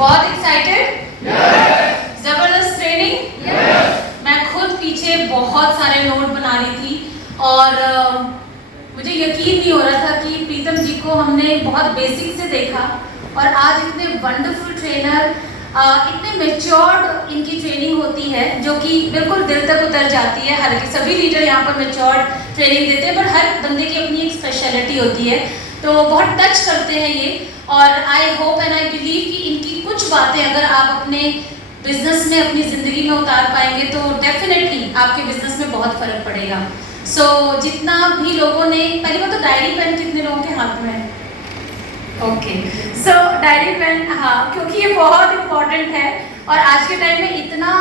बहुत एक्साइटेड? जबरदस्त ट्रेनिंग? मैं खुद पीछे बहुत सारे नोट बना रही थी और मुझे यकीन नहीं हो रहा था कि प्रीतम जी को हमने बहुत बेसिक से देखा और आज इतने वंडरफुल ट्रेनर, इतने मेच्योर्ड इनकी ट्रेनिंग होती है जो कि बिल्कुल दिल तक उतर जाती है। हालांकि सभी लीडर यहाँ पर मेच्योर्ड ट्रेनिंग देते हैं, पर हर बंदे की अपनी एक स्पेशलिटी होती है, तो बहुत टच करते हैं ये। और I hope and I believe कि इनकी कुछ बातें अगर आप अपने बिजनेस में, अपनी ज़िंदगी में उतार पाएंगे तो डेफिनेटली आपके बिजनेस में बहुत फ़र्क पड़ेगा। सो जितना भी लोगों ने, पहली बात तो डायरी पेन कितने लोगों के हाथ में है? ओके, सो डायरी पेन, हाँ, क्योंकि ये बहुत इम्पॉर्टेंट है और आज के टाइम में इतना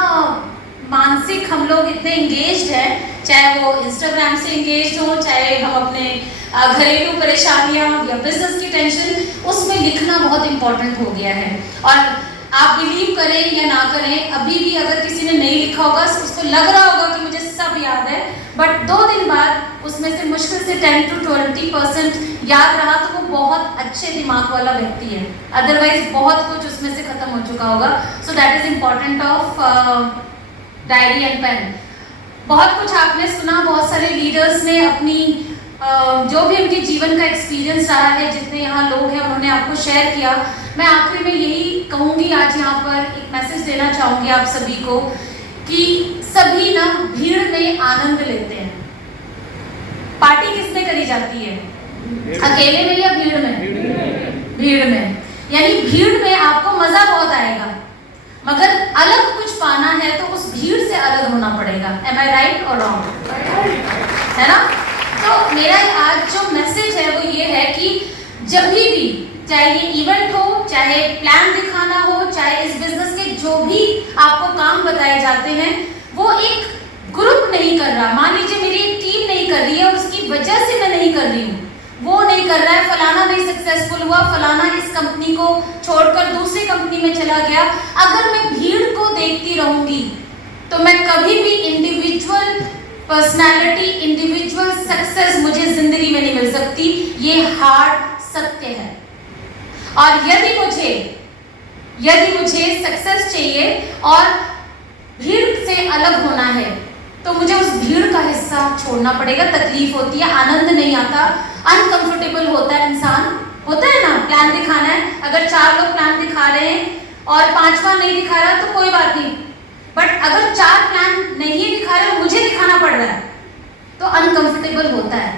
मानसिक हम लोग इतने इंगेज्ड हैं, चाहे वो इंस्टाग्राम से इंगेज्ड हो, चाहे हम अपने घरेलू परेशानियां या बिजनेस की टेंशन, उसमें लिखना बहुत इम्पॉर्टेंट हो गया है। और आप बिलीव करें या ना करें, अभी भी अगर किसी ने नहीं लिखा होगा, उसको लग रहा होगा कि मुझे सब याद है, बट 2 दिन बाद उसमें से मुश्किल से 10 to 20% याद रहा तो वो बहुत अच्छे दिमाग वाला व्यक्ति है, अदरवाइज बहुत कुछ उसमें से खत्म हो चुका होगा। So that is important of diary and pen. बहुत कुछ आपने सुना, बहुत सारे लीडर्स ने अपनी जो भी उनके जीवन का एक्सपीरियंस रहा है, जितने यहाँ लोग हैं उन्होंने आपको शेयर किया। मैं आखिरी में यही कहूँगी, आज यहाँ पर एक मैसेज देना चाहूँगी आप सभी को कि सभी ना भीड़ में आनंद लेते हैं। पार्टी किसमें करी जाती है? अकेले में या भीड़ में? भीड़ में। यानी भीड़ में आपको मजा बहुत आएगा, मगर अलग कुछ पाना है तो उस भीड़ से अलग होना पड़ेगा। एम आई राइट और रॉन्ग? है ना? तो मेरा आज जो मैसेज है वो ये है कि जब भी, चाहे ये इवेंट हो, चाहे प्लान दिखाना हो, चाहे इस बिजनेस के जो भी आपको काम बताए जाते हैं, वो एक ग्रुप नहीं कर रहा। मान लीजिए मेरी एक टीम नहीं कर रही है और उसकी वजह से मैं नहीं कर रही हूँ, वो नहीं कर रहा है, फलाना नहीं सक्सेसफुल हुआ, फलाना इस कंपनी को छोड़कर दूसरी कंपनी में चला गया। अगर मैं भीड़ को देखती रहूंगी तो मैं कभी भी इंडिविजुअल पर्सनालिटी, इंडिविजुअल सक्सेस मुझे जिंदगी में नहीं मिल सकती। ये हार्ड सत्य है। और यदि मुझे सक्सेस चाहिए और भीड़ से अलग होना है तो मुझे उस भीड़ का हिस्सा छोड़ना पड़ेगा। तकलीफ होती है, आनंद नहीं आता, अनकंफर्टेबल होता है इंसान, होता है ना। प्लान दिखाना है, अगर 4 लोग प्लान दिखा रहे हैं और 5वां नहीं दिखा रहा तो कोई बात नहीं, बट अगर 4 प्लान नहीं दिखा रहे और मुझे दिखाना पड़ रहा है तो अनकंफर्टेबल होता है।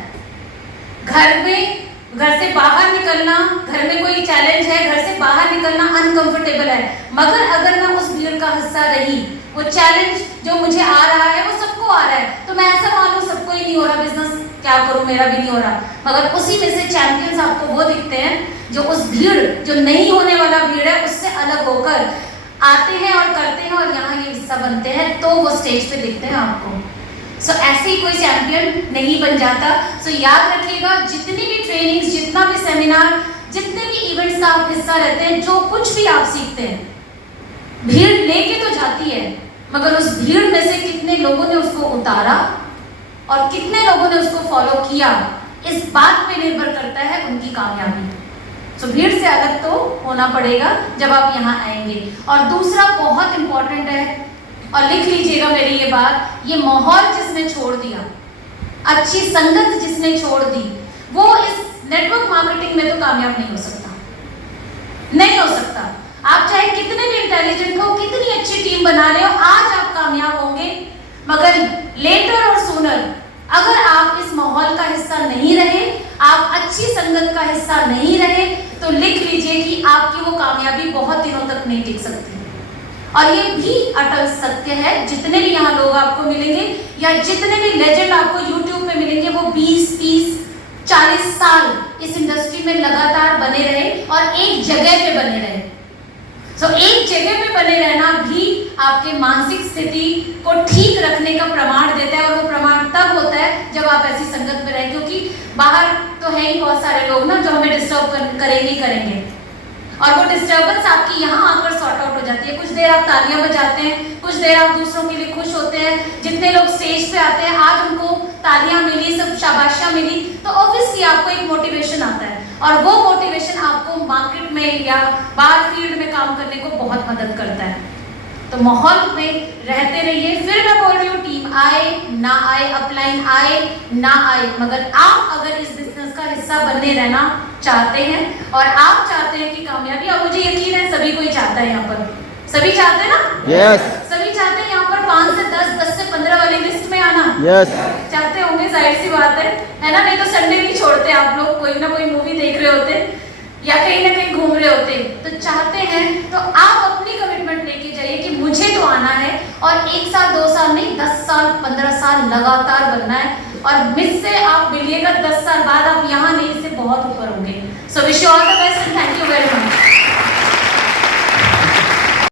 घर से बाहर निकलना, घर में कोई चैलेंज है, घर से बाहर निकलना अनकंफर्टेबल है, मगर अगर मैं उस भीड़ का हिस्सा रही, वो चैलेंज जो मुझे आ रहा है वो सबको आ रहा है, तो मैं ऐसा मानूं सबको ही नहीं हो रहा बिजनेस, क्या करूं, मेरा भी नहीं हो रहा, मगर उसी में से चैंपियंस आपको वो दिखते हैं जो उस भीड़, जो नहीं होने वाला भीड़ है, उससे अलग होकर आते हैं और करते हैं और यहाँ ये हिस्सा बनते हैं, तो वो स्टेज पे दिखते हैं आपको। सो ऐसे ही कोई चैंपियन नहीं बन जाता। सो याद रखिएगा, जितनी भी ट्रेनिंग्स, जितना भी सेमिनार, जितने भी इवेंट्स का आप हिस्सा रहते हैं, जो कुछ भी आप सीखते हैं, भीड़ लेके तो जाती है, मगर उस भीड़ में से कितने लोगों ने उसको उतारा और कितने लोगों ने उसको फॉलो किया, इस बात पे निर्भर करता है उनकी कामयाबी। सो भीड़ से अलग तो होना पड़ेगा जब आप यहाँ आएंगे। और दूसरा बहुत इंपॉर्टेंट है, और लिख लीजिएगा मेरी ये बात, ये माहौल जिसने छोड़ दिया, अच्छी संगत जिसने छोड़ दी, वो इस नेटवर्क मार्केटिंग में तो कामयाब नहीं हो सकता, नहीं हो सकता। आप चाहे कितने भी इंटेलिजेंट हो, कितनी अच्छी टीम बना रहे हो, आज आप कामयाब होंगे, मगर लेटर और सूनर अगर आप इस माहौल का हिस्सा नहीं रहे, आप अच्छी संगत का हिस्सा नहीं रहे, तो लिख लीजिए कि आपकी वो कामयाबी बहुत दिनों तक नहीं टिक सकती। और ये भी अटल सत्य है, जितने भी यहाँ लोग आपको मिलेंगे या जितने भी लेजेंड आपको YouTube पे मिलेंगे, वो 20, 30, 40 साल इस इंडस्ट्री में लगातार बने रहे और एक जगह पे बने रहे। सो एक जगह पे बने रहना भी आपके मानसिक स्थिति को ठीक रखने का प्रमाण देता है, और वो प्रमाण तब होता है जब आप ऐसी संगत में रहें, क्योंकि बाहर तो है ही बहुत सारे लोग ना जो हमें डिस्टर्ब करेंगे, और वो डिस्टर्बेंस आपकी यहाँ आकर सॉर्ट आउट हो जाती है। कुछ देर आप तालियां बजाते हैं, कुछ देर आप दूसरों के लिए खुश होते हैं, जितने लोग स्टेज पे आते हैं, आज उनको तालियां मिली, सब शाबाशियां मिली, तो ऑब्वियसली आपको एक मोटिवेशन आता है। और वो मोटिवेशन आपको मार्केट में या बाहर फील्ड में काम करने को बहुत मदद करता है। तो माहौल में रहते रहिए। फिर मैं बोल रही हूँ, टीम आए ना आए, अपलाइन आए ना आए, मगर आप अगर इस बिजनेस का हिस्सा बनने रहना चाहते हैं और आप चाहते हैं कि कामयाबी, और मुझे यकीन है सभी कोई चाहता है, यहाँ पर सभी चाहते हैं ना? यस। सभी चाहते हैं यहाँ पर 5 से 10, 10 से 15 वाली लिस्ट में आना। यस। चाहते होंगे, जाहिर सी बात है ना? नहीं तो संडे नहीं छोड़ते आप लोग, कोई ना कोई मूवी देख रहे होते या कहीं ना कहीं घूम रहे होते। तो चाहते हैं तो आप अपनी कमिटमेंट लेके जाइए कि मुझे तो आना है, और 1 साल 2 साल नहीं, 10 साल 15 साल लगातार बनना है। और मिस से आप मिलिएगा 10 साल बाद, आप यहाँ नहीं, इससे बहुत ऊपर होंगे। So wish you all the best and thank you very much.